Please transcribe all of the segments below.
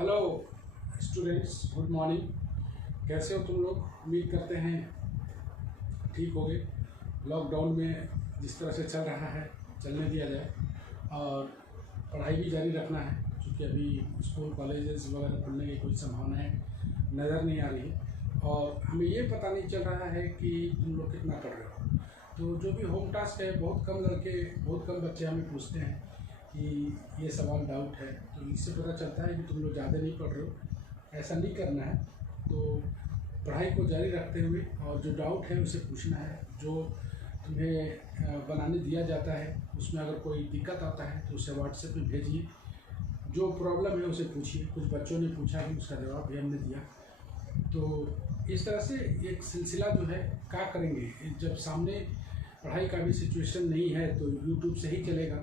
Hello students, good morning. कैसे हो तुम लोग? उम्मीद करते हैं ठीक होगे। लॉकडाउन में जिस तरह से चल रहा है चलने दिया जाए और पढ़ाई भी जारी रखना है, क्योंकि अभी स्कूल कॉलेजेस वगैरह खुलने की कोई संभावनाएं नज़र नहीं आ रही है और हमें ये पता नहीं चल रहा है कि तुम लोग कितना पढ़ रहे हो। तो जो भी होम टास्क है, बहुत कम बच्चे हमें पूछते हैं कि ये सवाल डाउट है, तो इससे पता चलता है कि तुम लोग ज़्यादा नहीं पढ़ रहे हो। ऐसा नहीं करना है। तो पढ़ाई को जारी रखते हुए और जो डाउट है उसे पूछना है। जो तुम्हें बनाने दिया जाता है उसमें अगर कोई दिक्कत आता है तो उसे व्हाट्सएप में भेजिए। जो प्रॉब्लम है उसे पूछिए। कुछ बच्चों ने पूछा कि उसका जवाब भी हमने दिया। तो इस तरह से एक सिलसिला जो है क्या करेंगे, जब सामने पढ़ाई का भी सिचुएशन नहीं है तो यूट्यूब से ही चलेगा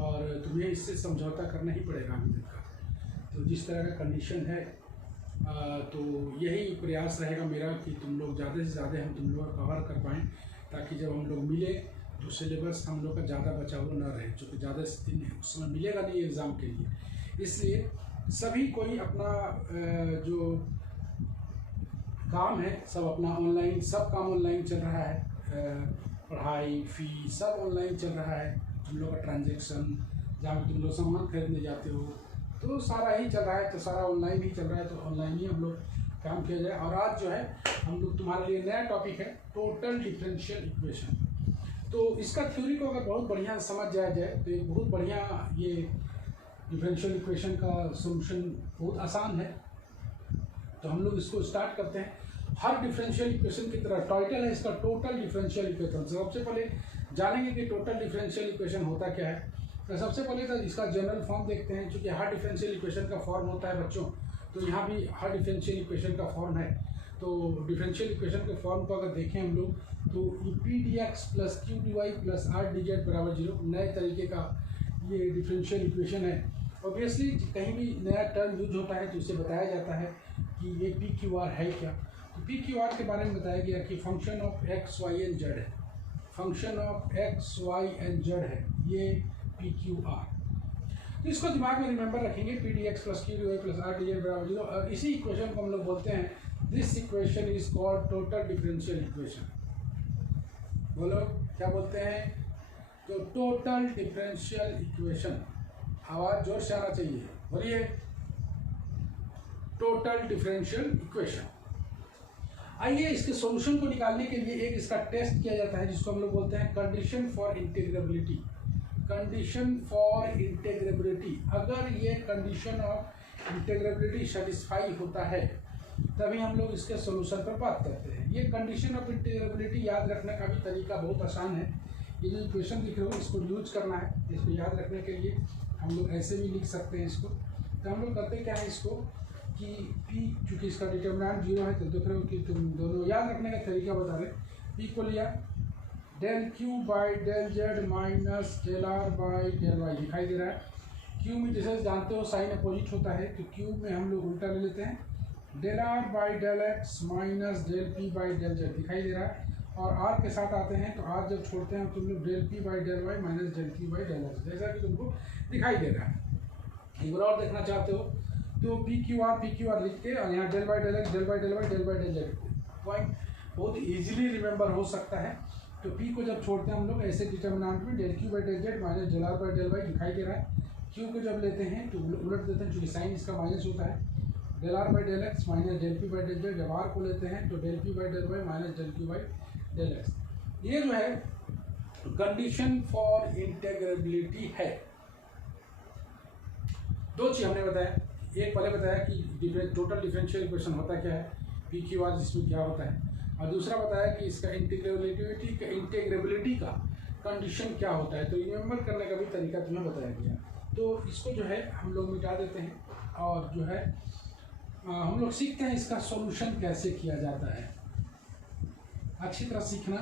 और तुम्हें इससे समझौता करना ही पड़ेगा अभी तक का। तो जिस तरह का कंडीशन है तो यही प्रयास रहेगा मेरा कि तुम लोग ज़्यादा से ज़्यादा हम तुम लोग कवर कर पाएँ, ताकि जब हम लोग मिले तो सिलेबस हम लोग का ज़्यादा बचा हुआ न रहे, क्योंकि ज़्यादा दिन उस समय मिलेगा नहीं एग्ज़ाम के लिए। इसलिए सभी कोई अपना जो काम है सब अपना ऑनलाइन, सब काम ऑनलाइन चल रहा है। पढ़ाई, फीस सब ऑनलाइन चल रहा है। तुम लोग का ट्रांजेक्शन, जहाँ तुम लोग सामान खरीदने जाते हो तो सारा ही चल रहा है, तो सारा ऑनलाइन ही चल रहा है। तो ऑनलाइन ही हम लोग काम किया जाए। और आज जो है हम लोग तुम्हारे लिए नया टॉपिक है टोटल डिफरेंशियल इक्वेशन। तो इसका थ्योरी को अगर बहुत बढ़िया समझ जाया जाए तो एक बहुत बढ़िया ये डिफरेंशियल इक्वेशन का सोल्यूशन बहुत आसान है। तो हम लोग इसको स्टार्ट करते हैं। हर डिफरेंशियल इक्वेशन की तरह टाइटल है इसका टोटल डिफरेंशियल इक्वेशन। सबसे पहले जानेंगे कि टोटल डिफरेंशियल इक्वेशन होता क्या है। तो सबसे पहले तो इसका जनरल फॉर्म देखते हैं, क्योंकि हर डिफरेंशियल इक्वेशन का फॉर्म होता है बच्चों। तो यहाँ भी हर डिफरेंशियल इक्वेशन का फॉर्म है। तो डिफरेंशियल इक्वेशन के फॉर्म को अगर देखें हम लोग तो P D x plus Q D Y plus R D Z बराबर 0 नए तरीके का ये डिफरेंशियल इक्वेशन है। ऑब्वियसली कहीं भी नया टर्म यूज होता है तो उसे बताया जाता है कि ये पी क्यू आर है क्या। तो पी क्यू आर के बारे में बताया गया कि function of X Y and Z है। Function of X Y and Z है ये पी क्यू आर। तो इसको दिमाग में रिमेंबर रखेंगे, P D x plus Q D Y plus R D Z बराबर 0। और इसी इक्वेशन को हम लोग बोलते हैं this equation is called total differential equation. बोलो क्या बोलते हैं? तो टोटल डिफरेंशियल इक्वेशन। आवाज जोर से आना चाहिए, बोलिए टोटल डिफरेंशियल इक्वेशन। आइए इसके सॉल्यूशन को निकालने के लिए एक इसका टेस्ट किया जाता है जिसको हम लोग बोलते हैं condition for integrability. Condition for integrability, अगर ये कंडीशन ऑफ इंटीग्रेबिलिटी सेटिस्फाई होता है तभी हम लोग इसके सॉल्यूशन पर बात करते हैं। ये कंडीशन ऑफ इंटीग्रेबिलिटी याद रखने का भी तरीका बहुत आसान है। ये जो इक्वेशन लिख रहे हो इसको यूज करना है। इसको याद रखने के लिए हम लोग ऐसे भी लिख सकते हैं इसको। तो हम लोग करते क्या है इसको कि P, चूँकि इसका डिटर्मिनेंट 0 है तो देख रहे हो कि तुम दोनों याद रखने का तरीका बता रहे। P को लिया del Q by del Z minus del are by del Y, दिखाई दे रहा है। क्यू में जैसे जानते हो साइन अपोजिट होता है तो क्यू में हम लोग उल्टा ले लेते हैं। Del are by del x minus del P by del Z, दिखाई दे रहा है। और आर के साथ आते हैं तो आर जब छोड़ते हैं तुम लोग del P by del Y minus del P by del X, जैसा कि तुमको दिखाई दे रहा है। एक बार और देखना चाहते हो तो पी क्यू आर लिख के और यहाँ del by del x del by del Y del by del Z, point बहुत इजीली रिमेंबर हो सकता है। तो पी को जब छोड़ते हैं हम लोग ऐसे डिटर्मिनेंट में del Q by del Z minus del are by del Y दिखाई दे रहा है। क्यू को जब लेते हैं तो उलट देते हैं, क्योंकि साइन इसका माइनस होता है। Del are by del x minus del P by del Z, जब आर को लेते हैं तो del P by del Y minus del Q by del X. ये जो है कंडीशन फॉर इंटीग्रेबिलिटी है। दो चीज हमने बताया, एक पहले बताया कि टोटल डिफरेंशियल इक्वेशन होता क्या है, पी क्यू आर जिसमें क्या होता है, और दूसरा बताया कि इसका इंटीग्रेबिलिटी का कंडीशन क्या होता है। तो रिमेंबर करने का भी तरीका तुम्हें बताया गया। तो इसको जो है हम लोग मिटा देते हैं और जो है हम लोग सीखते हैं इसका सॉल्यूशन कैसे किया जाता है। अच्छी तरह सीखना,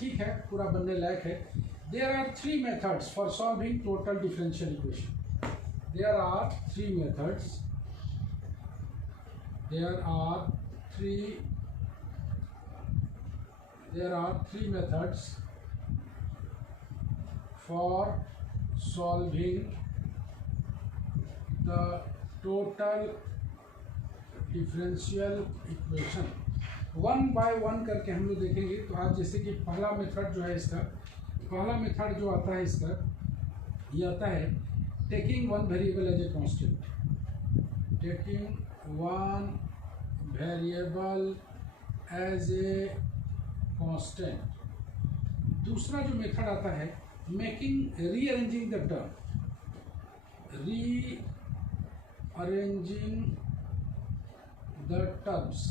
ठीक है, पूरा बनने लायक है। There are 3 methods for solving total differential equation. There are three methods. There are three methods for solving the total differential equation. One by one करके हम लोग देखेंगे। तो आज जैसे कि पहला मेथड जो है इसका, पहला मेथड जो आता है इसका, ये आता है taking one variable as a constant, taking one variable as a constant. दूसरा जो मेथड आता है making rearranging the term, rearranging the terms,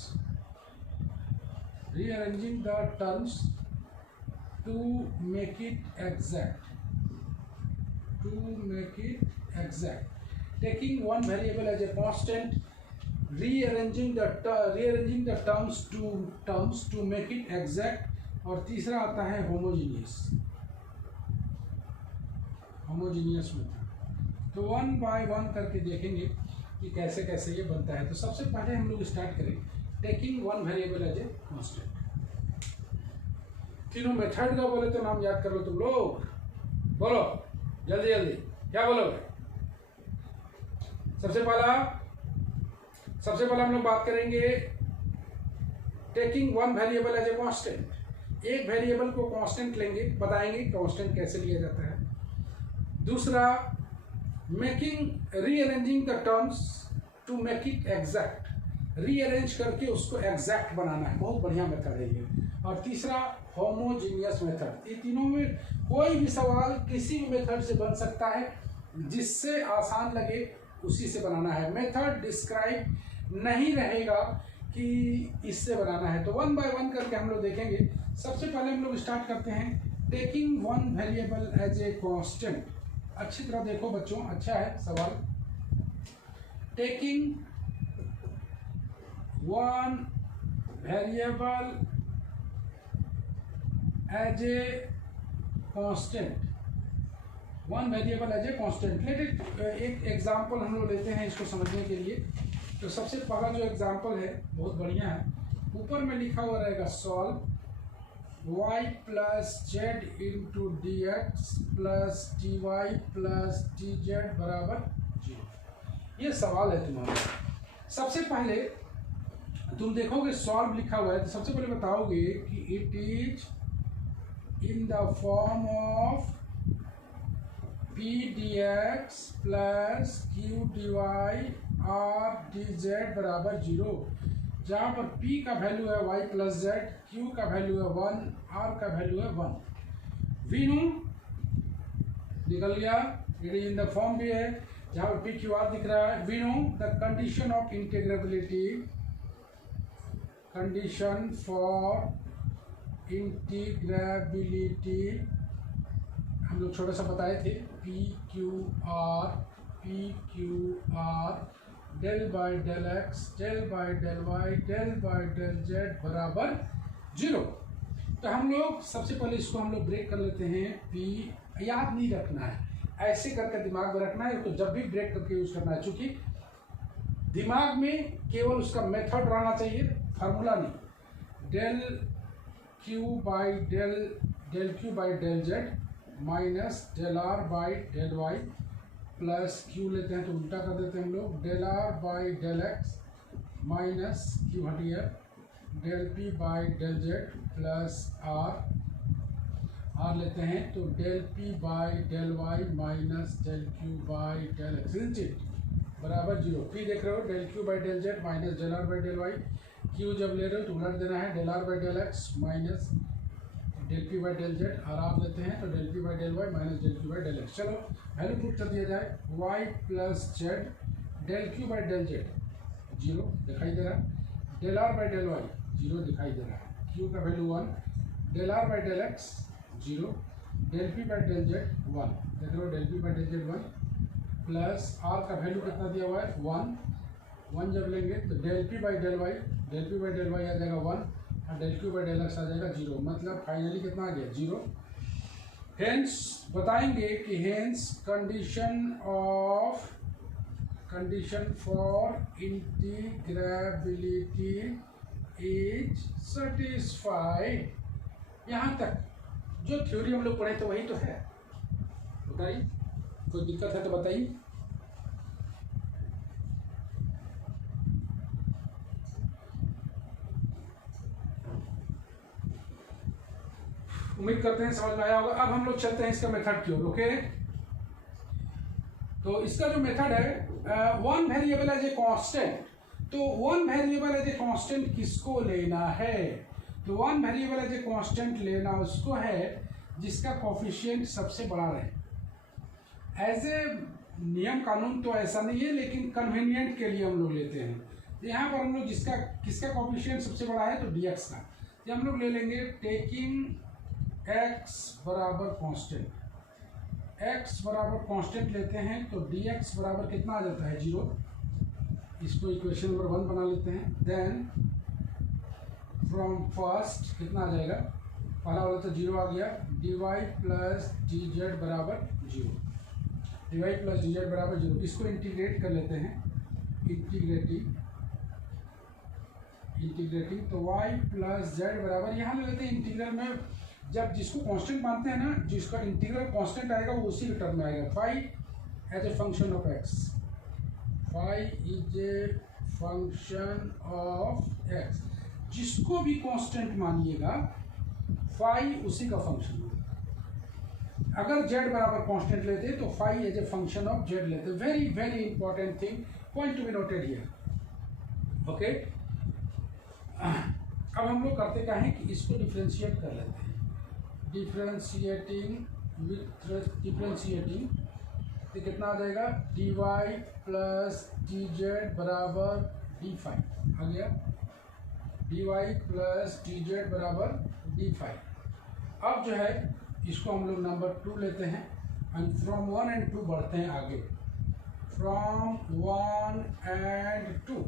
rearranging the terms to make it exact, taking one variable as a constant, rearranging the terms to make it exact। और तीसरा आता है homogeneous method. तो one by one करके देखेंगे कि कैसे कैसे ये बनता है। तो सबसे पहले हम लोग स्टार्ट करें taking one variable as a constant. तीनों मेथड का बोले तो नाम याद कर लो तुम लोग, बोलो जल्दी जल्दी, क्या बोलोगे? सबसे पहला हम लोग बात करेंगे taking one variable as a constant. एक वेरिएबल को कांस्टेंट लेंगे, बताएंगे कांस्टेंट कैसे लिया जाता है। दूसरा making rearranging the terms to make it exact, rearrange करके उसको एग्जैक्ट बनाना है, बहुत बढ़िया मेथड है ये। और तीसरा होमोजीनियस मेथड। ये तीनों में कोई भी सवाल किसी भी मेथड से बन सकता है, जिससे आसान लगे उसी से बनाना है। मेथड डिस्क्राइब नहीं रहेगा कि इससे बनाना है। तो वन बाय वन करके हम लोग देखेंगे। सबसे पहले हम लोग स्टार्ट करते हैं taking one variable as a constant. अच्छी तरह देखो बच्चों, अच्छा है सवाल। Taking one variable as a constant, one variable as a constant. एक एग्जांपल हम लोग लेते हैं इसको समझने के लिए। तो सबसे पहला जो एग्जांपल है बहुत बढ़िया है, ऊपर में लिखा हुआ रहेगा solve y plus z into d x plus t y plus t z बराबर 0। ये सवाल है तुम्हारा। सबसे पहले तुम देखोगे सॉल्व लिखा हुआ है, तो सबसे पहले बताओगे कि it is in the form of p D x plus Q D y r D Z बराबर 0। जहाँ पर p का वैल्यू है y प्लस जेड, q का वैल्यू है 1, r का वैल्यू है 1। वीनू निकल गया, it is in the form भी है जहाँ पर p q r दिख रहा है। We know the condition of integrability, condition for integrability हम लोग छोटा सा बताए थे, p q r del by del x del by del Y del by del z बराबर 0। तो हम लोग सबसे पहले इसको हम लोग ब्रेक कर लेते हैं। p याद नहीं रखना है, ऐसे करके दिमाग में रखना है। तो जब भी ब्रेक करके यूज करना है, चूंकि दिमाग में केवल उसका मेथड रहना चाहिए, फार्मूला नहीं। Del Q by del Q by del Z minus del are by del Y plus Q लेते हैं तो उल्टा कर देते हैं हम लोग, del are by del x minus Q हटिए del P by del Z plus R लेते हैं तो del P by del Y minus del Q by del X बराबर 0। पी देख रहे हो, del Q by del Z minus del are by del y. Q जब ले रहे हो तो उलट देना है, del are by del x minus del P by del z. और आप लेते हैं तो del P by del Y minus del Q by del x. चलो वैल्यू पुट कर दिया जाए, y plus z del Q by del z 0 दिखाई दे रहा है, del are by del y 0 दिखाई दे रहा है, क्यू का value 1, del are by del X 0, del P by del Z 1, देख रहे हो del P by del Z 1 plus R का वैल्यू कितना दिया हुआ है 1 जब लेंगे तो del P by del Y आ जाएगा 1 और del Q by del X आ जाएगा 0। मतलब फाइनली कितना आ गया 0। हेंस बताएंगे कि hence condition for integrability is satisfied. यहाँ तक जो थ्योरी हम लोग पढ़े तो वही तो है, बताइए कोई दिक्कत है तो बताइए। उम्मीद करते हैं समझ में आया होगा। अब हम लोग चलते हैं इसका मेथड की ओर। ओके, तो इसका जो मेथड है, one variable as a constant. तो one variable as a constant किसको लेना है? तो one variable as a constant लेना उसको है जिसका कोफिशिएंट सबसे बड़ा रहे। एज ए नियम कानून तो ऐसा नहीं है, लेकिन कन्वीनियंट के लिए हम लोग लेते हैं। तो यहाँ पर हम लोग जिसका किसका कोफिशिएंट सबसे बड़ा है, तो dx का। तो हम लोग ले लेंगे टेकिंग x बराबर कांस्टेंट। x बराबर कांस्टेंट लेते हैं तो dx बराबर कितना आ जाता है, 0। इसको इक्वेशन नंबर 1 बना लेते हैं। देन फ्रॉम फर्स्ट कितना आ जाएगा, पहला वाला तो 0 आ गया, dy प्लस डी जेड बराबर 0। dy प्लस डी जेड बराबर 0। इसको इंटीग्रेट कर लेते हैं, इंटीग्रेटिंग तो y प्लस जेड बराबर, यहाँ ले लेते हैं इंटीग्रल में जब जिसको कांस्टेंट मानते हैं ना, जिसका इंटीग्रल कांस्टेंट आएगा वो उसी के टर्म में आएगा। Phi as a function of x, phi is a function of x। जिसको भी कांस्टेंट मानिएगा फाई उसी का फंक्शन होगा। अगर z बराबर कांस्टेंट लेते तो phi as a function of z लेते। Very very important thing, point to be noted here. Okay, अब हम लोग करते क्या है कि इसको डिफ्रेंशिएट कर लेते हैं। डिफ्रेंशिएटिंग तो कितना आ जाएगा, dy प्लस डी जेड बराबर डी फाई आ गया, dy प्लस डी जेड बराबर डी फाई। अब जो है इसको हम लोग नंबर 2 लेते हैं एंड फ्रॉम 1 and 2 बढ़ते हैं आगे। फ्रॉम 1 and 2,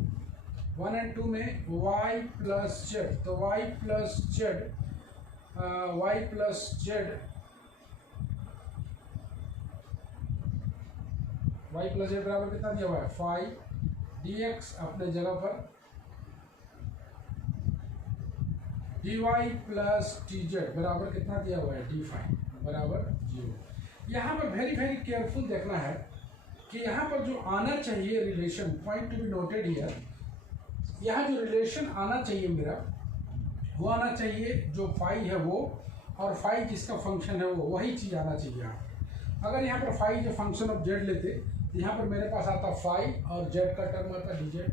1 and 2 में y प्लस जेड, तो y प्लस जेड बराबर कितना दिया हुआ है, 5 dx अपने जगह पर, dy प्लस डी जेड बराबर कितना दिया हुआ है, d5 बराबर 0। यहाँ पर वेरी वेरी केयरफुल देखना है कि यहाँ पर जो आना चाहिए relation, point to be noted here, यहाँ जो रिलेशन आना चाहिए मेरा वो आना चाहिए जो फाई है वो, और फाई जिसका फंक्शन है वो, वही चीज़ आना चाहिए यहाँ। अगर यहाँ पर फाई जो फंक्शन ऑफ जेड लेते तो यहाँ पर मेरे पास आता फाई और जेड का टर्म आता डी जेड।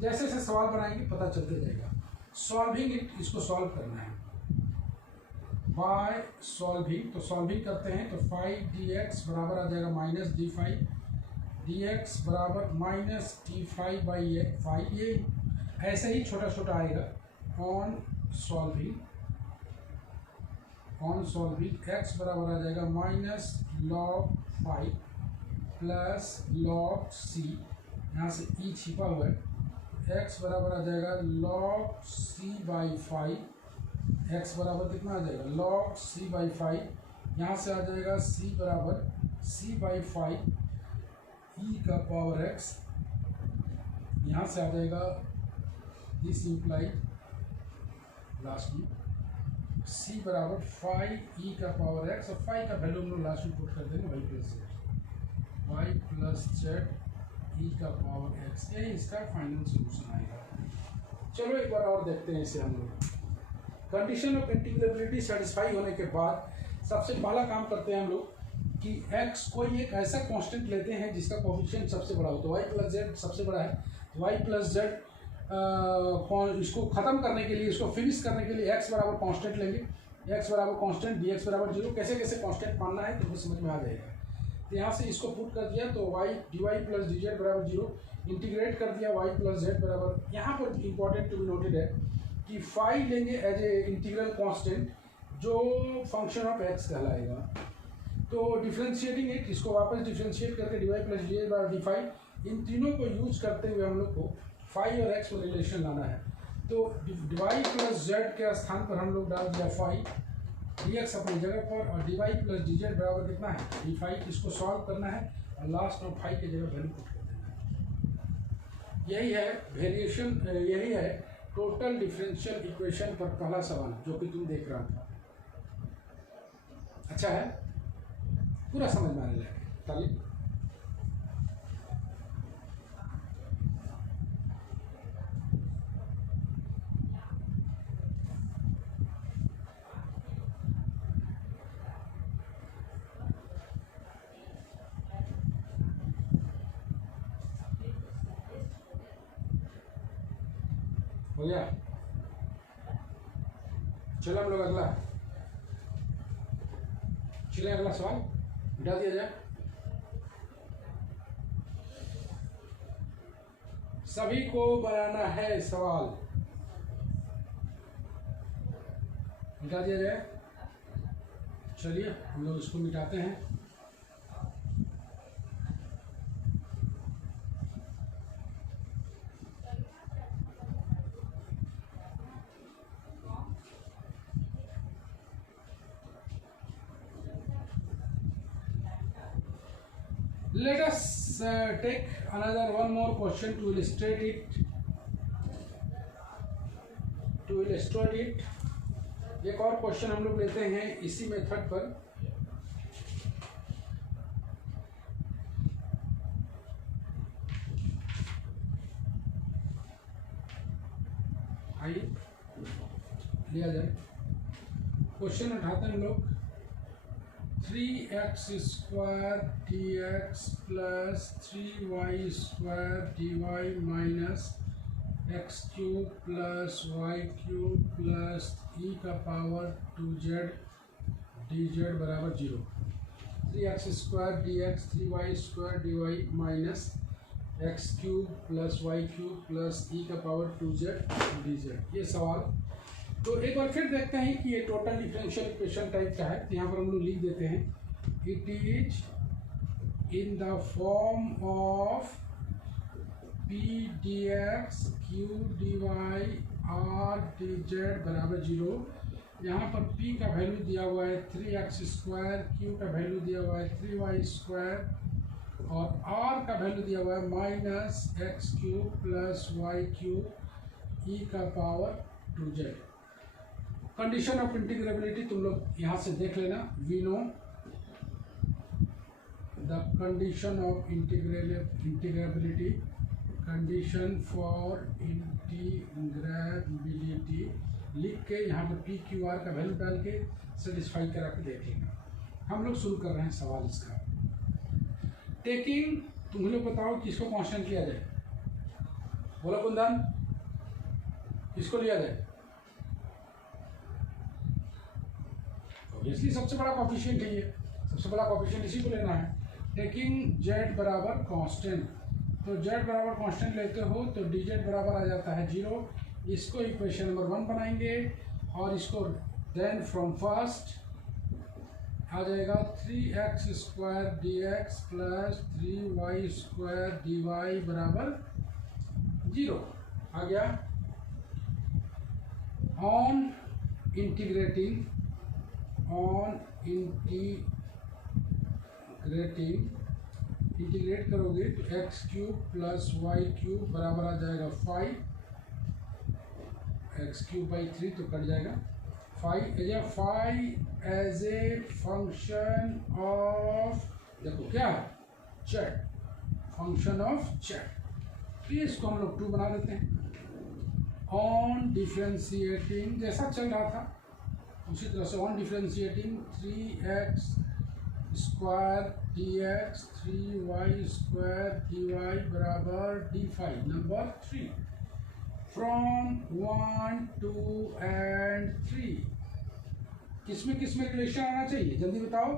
जैसे जैसे सवाल बनाएंगे पता चलते जाएगा। सॉल्विंग इट, इसको सॉल्व करना है बाय सॉल्विंग। तो सॉल्विंग करते हैं तो फाइव डी एक्स बराबर आ जाएगा minus D five, D x बराबर माइनस डी फाइव बाई 5। ये ऐसे ही छोटा छोटा आएगा। ऑन सॉल्विंग x बराबर आ जाएगा minus log 5 plus log c, यहाँ से e छिपा हुआ है, x बराबर आ जाएगा लॉग c बाई 5। x बराबर कितना आ जाएगा, लॉग c बाई 5। यहाँ से आ जाएगा c बराबर c बाई 5 e का पावर x। यहाँ से आ जाएगा दिस इम्प्लाइड लास्ट में c बराबर 5 e का पावर x, और 5 का वैल्यू हम लोग लास्ट में पुट कर देंगे y प्लस जेड e का पावर x। ये इसका फाइनल सॉल्यूशन आएगा। चलो एक बार और देखते हैं इसे हम लोग। कंडीशन ऑफ इंटीग्रेबिलिटी सेटिस्फाई होने के बाद सबसे पहला काम करते हैं हम लोग कि x कोई एक ऐसा कांस्टेंट लेते हैं जिसका कोफिशिएंट सबसे बड़ा हो। तो y प्लस जेड सबसे बड़ा है, y प्लस जेड इसको ख़त्म करने के लिए, इसको फिनिश करने के लिए x बराबर कांस्टेंट लेंगे। x बराबर कांस्टेंट, dx बराबर 0। कैसे कैसे कांस्टेंट मानना है तो समझ में आ जाएगा। तो यहाँ से इसको पुट कर दिया तो y dy plus D Z बराबर 0, इंटीग्रेट कर दिया y प्लस जेड बराबर। यहाँ पर इंपॉर्टेंट टू बी नोटेड है कि फाई लेंगे एज ए इंटीग्रल कांस्टेंट जो फंक्शन ऑफ x कहलाएगा। तो डिफ्रेंशिएटिंग इट, इसको वापस डिफ्रेंशिएट करके dy प्लस डी जेड बराबर d5, इन तीनों को यूज करते हुए हम लोग को फाई और x में रिलेशन लाना है। तो dy प्लस जेड के स्थान पर हम लोग डाल दिया फाई, dx अपनी जगह पर, और dy प्लस डी जेड बराबर कितना है, d5। इसको सॉल्व करना है और लास्ट में फाई की जगह वैल्यू पुट कर देना है। यही है वेरिएशन, यही है टोटल डिफरेंशियल इक्वेशन पर पहला सवाल जो कि तुम देख रहा था। अच्छा है, पूरा समझ में आने लगा। चलिए हो गया। चलो हम लोग अगला, चलिए अगला सवाल मिटा दिया जाए। सभी को बनाना है सवाल, मिटा दिया जाए। चलिए हम लोग इसको मिटाते हैं। Let us take another one more question to illustrate it. एक और क्वेश्चन हम लोग लेते हैं इसी मेथड पर। आइए लिया जाए। क्वेश्चन उठाते हैं हम लोग। 3x square dx plus 3y square dy minus x cube plus y cube plus e का पावर 2z dz बराबर 0। 3x square dx 3y square dy minus x cube plus y cube plus e का power 2z dz, ये सवाल। तो एक बार फिर देखते हैं कि ये टोटल डिफरेंशियल इक्वेशन टाइप का है। तो यहाँ पर हम लोग लिख देते हैं, it is in the form of p dx q dy r dz बराबर 0। यहाँ पर p का वैल्यू दिया हुआ है 3x स्क्वायर, q का वैल्यू दिया हुआ है 3y स्क्वायर और r का वैल्यू दिया हुआ है minus x cube plus y cube e का power 2z। Condition of integrability तुम लोग यहाँ से देख लेना। We know the condition of integrability, condition for integrability लिख के यहाँ पर पी क्यू आर का वैल्यू डाल के सेटिस्फाई करा के देख लेना। हम लोग शुरू कर रहे हैं सवाल इसका। टेकिंग, तुम लोग बताओ किसको कांस्टेंट लिया जाए, बोलो कुंदन, किसको लिया जाए? इसलिए सबसे बड़ा कोफिशिएंट है ये, सबसे बड़ा कोफिशिएंट इसी को लेना है। टेकिंग z बराबर कांस्टेंट, तो z बराबर कांस्टेंट लेते हो तो dz बराबर आ जाता है 0। इसको इक्वेशन नंबर 1 बनाएंगे और इसको देन फ्रॉम फर्स्ट आ जाएगा 3x square dx plus 3y square dy बराबर 0 आ गया। ऑन इंटीग्रेटिंग इंटीग्रेट करोगे तो x cube plus y cube बराबर आ जाएगा 5, x क्यूब बाई 3 तो कट जाएगा 5 एज ए फंक्शन ऑफ, देखो क्या है, z, फंक्शन ऑफ z। तो इसको हम लोग 2 बना देते हैं। ऑन डिफ्रेंशिएटिंग, जैसा चल रहा था उसी तरह से on differentiating 3x square dx 3y square dy बराबर d5 नंबर 3 फ्रॉम 1 2 एंड 3। किसमें रिलेशन आना चाहिए जल्दी बताओ?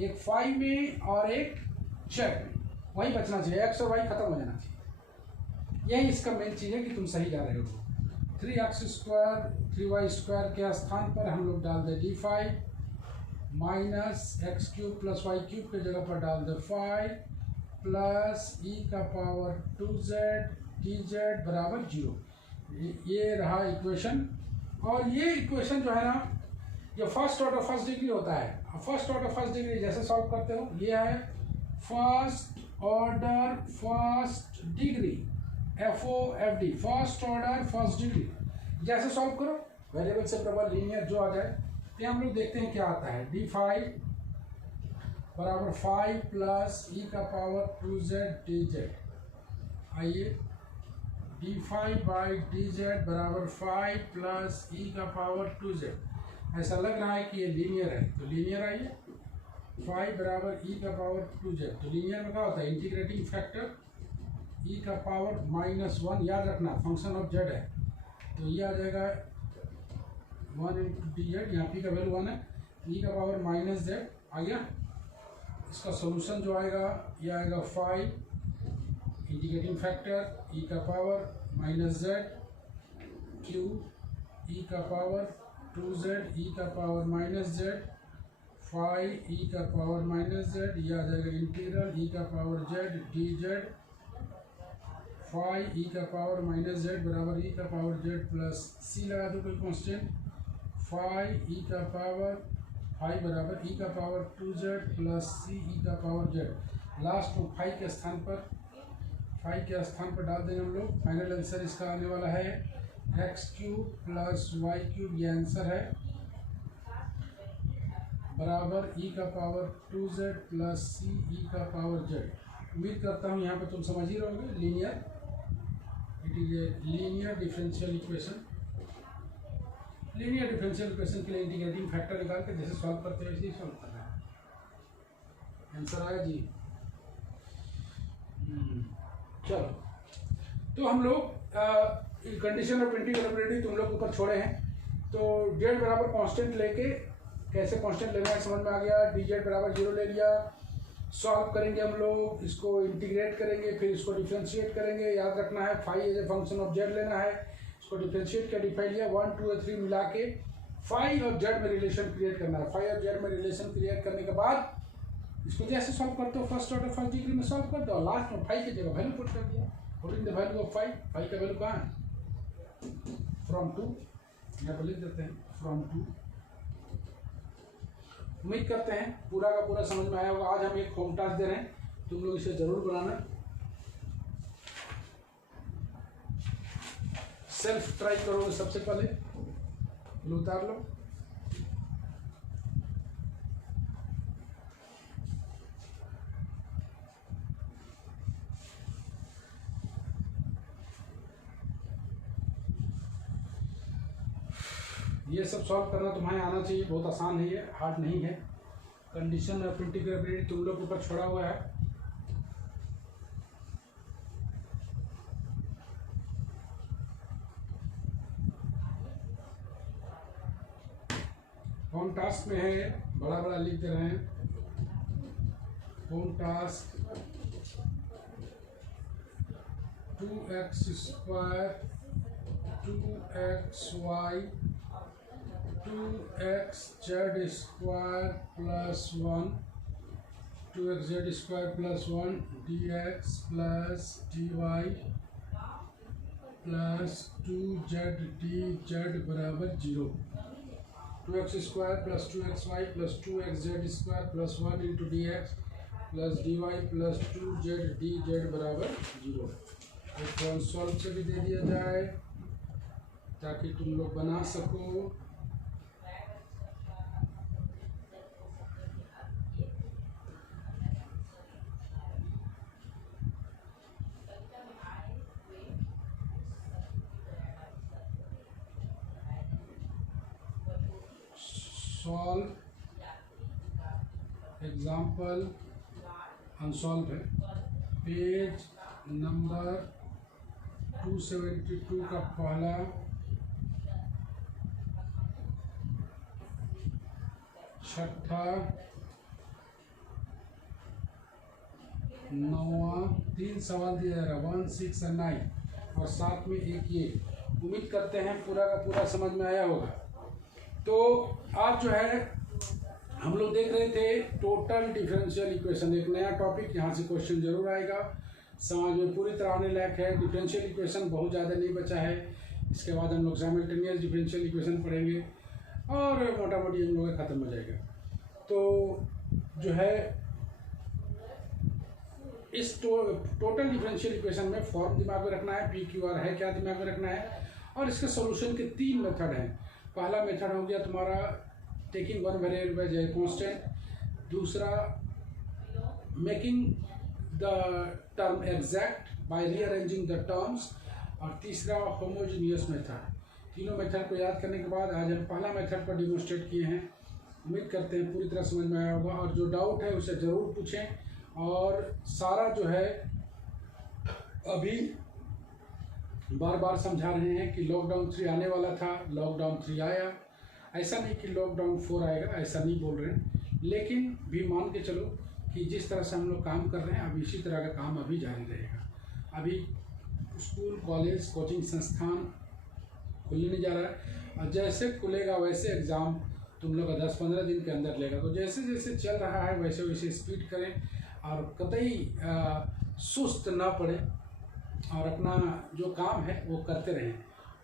एक 5 में और एक z में, वही बचना चाहिए, x और y खत्म हो जाना चाहिए। यही इसका मेन चीज़ है कि तुम सही जा रहे हो। 3x स्क्वायर 3y स्क्वायर के स्थान पर हम लोग डाल दें d5 minus x cube plus y cube के जगह पर डाल दें 5 प्लस e का पावर 2z dz बराबर 0। ये रहा इक्वेशन। और ये इक्वेशन जो है ना, ये फर्स्ट ऑर्डर फर्स्ट डिग्री होता है। फर्स्ट ऑर्डर फर्स्ट डिग्री जैसे सॉल्व करते हो, ये है first order first degree, FOFD, first order first degree. जैसे सॉल्व करो वेरिएबल से प्रबल लीनियर जो आ जाए, तो हम लोग देखते हैं क्या आता है। d5 बराबर 5 प्लस e का पावर 2z dz। आइए d5 बाई dz बराबर 5 प्लस e का पावर 2z। ऐसा लग रहा है कि ये लीनियर है, तो लीनियर आइए 5 बराबर e का पावर 2z। तो लीनियर में क्या होता है, इंटीग्रेटिंग फैक्टर e का पावर -1, याद रखना फंक्शन ऑफ z है। तो ये आ जाएगा 1 इंटू डी जेड, यहाँ पी का वैल्यू 1 है, ई का पावर माइनस जेड आ गया। इसका सोल्यूशन जो आएगा ये आएगा 5 इंटीग्रेटिंग फैक्टर ई का power minus Z Q E का पावर 2z ई का पावर माइनस जेड 5 ई का पावर माइनस जेड, ये आ जाएगा इंटीग्रल ई का पावर जेड डी जेड 5 ई का पावर माइनस जेड बराबर ई का पावर जेड प्लस सी लगा दो कोई कांस्टेंट 5 ई का पावर 5 बराबर ई का पावर 2z प्लस सी ई का पावर जेड। लास्ट में 5 के स्थान पर डाल देंगे हम लोग। फाइनल आंसर इसका आने वाला है x cube plus y cube, ये आंसर है बराबर ई का पावर 2z प्लस सी ई का पावर जेड। उम्मीद करता हूँ यहाँ पे तुम समझ ही रहोगे। Linear, it is a linear differential equation. Linear differential equation के लिए इंटीग्रेटिंग फैक्टर निकाल के जैसे सॉल्व करते हैं वैसे ही सॉल्व करना है। आंसर आया जी। चलो, तो हम लोग कंडीशन ऑफ इंटीग्रेबिलिटी तुम लोग ऊपर छोड़े हैं। तो जेड बराबर कांस्टेंट लेके कैसे कांस्टेंट लेना है समझ में आ गया। डी जेड बराबर 0 ले लिया। सॉल्व करेंगे हम लोग, इसको इंटीग्रेट करेंगे, फिर इसको डिफ्रेंशिएट करेंगे। याद रखना है phi as a function of z लेना है। इसको डिफ्रेंशिएट कर डिफाइन लिया 1 2 और 3 मिला के फाई और जेड में रिलेशन क्रिएट करना है। फाई और जेड में रिलेशन क्रिएट करने के बाद इसको जैसे सॉल्व करते हो फर्स्ट ऑर्डर फर्स्ट डिग्री में सॉल्व कर दो। लास्ट में फाई की जगह वैल्यू पुट कर दिया। Putting the value of phi, phi का वैल्यू कहाँ है फ्रॉम 2, यहाँ पर लिख देते हैं फ्रॉम 2। उम्मीद करते हैं पूरा का पूरा समझ में आया होगा। आज हम एक होम टास्क दे रहे हैं, तुम लोग इसे जरूर बनाना, सेल्फ ट्राई करोगे। सबसे पहले उतार लो। ये सब सॉल्व करना तुम्हें आना चाहिए, बहुत आसान है, ये हार्ड नहीं है। कंडीशन ऑफ इंटीग्रेबिलिटी तुम लोग के ऊपर छोड़ा हुआ है। होम टास्क में है, बड़ा बड़ा लिख दे रहे हैं। Home task 2x square 2xy 2xz square plus 1 2xz square plus 1 dx plus dy plus 2z dz बराबर 0। 2x square plus 2xy plus 2xz square plus 1 into dx plus dy plus 2z dz बराबर 0। एक solve से भी दे दिया जाए ताकि तुम लोग बना सको। सॉल्व एग्जाम्पल अनसॉल्व है, पेज नंबर 272 का पहला छठा 9वां 3 सवाल दिया जा रहा है 1 6 और 9 और साथ में एक ये। उम्मीद करते हैं पूरा का पूरा समझ में आया होगा। तो आज जो है हम लोग देख रहे थे टोटल डिफरेंशियल इक्वेशन, एक नया टॉपिक, यहाँ से क्वेश्चन जरूर आएगा, समझ में पूरी तरह आने लायक है। डिफरेंशियल इक्वेशन बहुत ज़्यादा नहीं बचा है। इसके बाद हम लोग साइमल्टेनियस डिफरेंशियल इक्वेशन पढ़ेंगे और मोटा मोटी हम लोग ख़त्म हो जाएगा। तो जो है इस टोटल डिफरेंशियल इक्वेशन में फॉर्म दिमाग में रखना है, पी क्यू आर है क्या दिमाग में रखना है, और इसके सोल्यूशन के 3 मेथड हैं। पहला मेथड हो गया तुम्हारा taking one variable as a constant, दूसरा making the term exact by rearranging the terms, और तीसरा होमोजेनियस मेथड। तीनों मेथड को याद करने के बाद आज हम पहला मेथड पर डिमोन्स्ट्रेट किए हैं। उम्मीद करते हैं पूरी तरह समझ में आया होगा, और जो डाउट है उसे ज़रूर पूछें। और सारा जो है अभी बार बार समझा रहे हैं कि लॉकडाउन 3 आने वाला था, लॉकडाउन 3 आया। ऐसा नहीं कि लॉकडाउन 4 आएगा, ऐसा नहीं बोल रहे हैं, लेकिन भी मान के चलो कि जिस तरह से हम लोग काम कर रहे हैं अब इसी तरह का काम अभी जारी रहेगा। अभी स्कूल, कॉलेज, कोचिंग संस्थान खुलने नहीं जा रहा है, और जैसे खुलेगा वैसे एग्ज़ाम तुम लोग का 10-15 दिन के अंदर लेगा। तो जैसे जैसे चल रहा है वैसे वैसे स्पीड करें और कतई सुस्त ना पड़े, और अपना जो काम है वो करते रहें।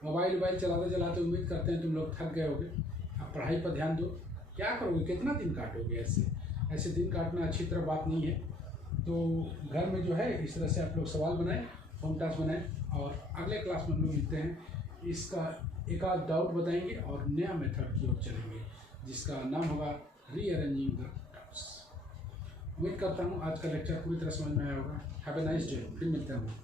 मोबाइल चलाते चलाते उम्मीद करते हैं तुम लोग थक गए होगे, अब पढ़ाई पर ध्यान दो। क्या करोगे, कितना दिन काटोगे? ऐसे दिन काटना अच्छी तरह बात नहीं है। तो घर में जो है इस तरह से आप लोग सवाल बनाएं, होम टास्क बनाएं, और अगले क्लास में हम लोग मिलते हैं। इसका एक आध डाउट बताएंगे और नया मेथड की ओर चलेंगे जिसका नाम होगा रीअरेंजिंग द डाउट्स। उम्मीद करता हूँ आज का लेक्चर पूरी तरह समझ में आया होगा। हैव ए नाइस डे, फिर मिलते हैं।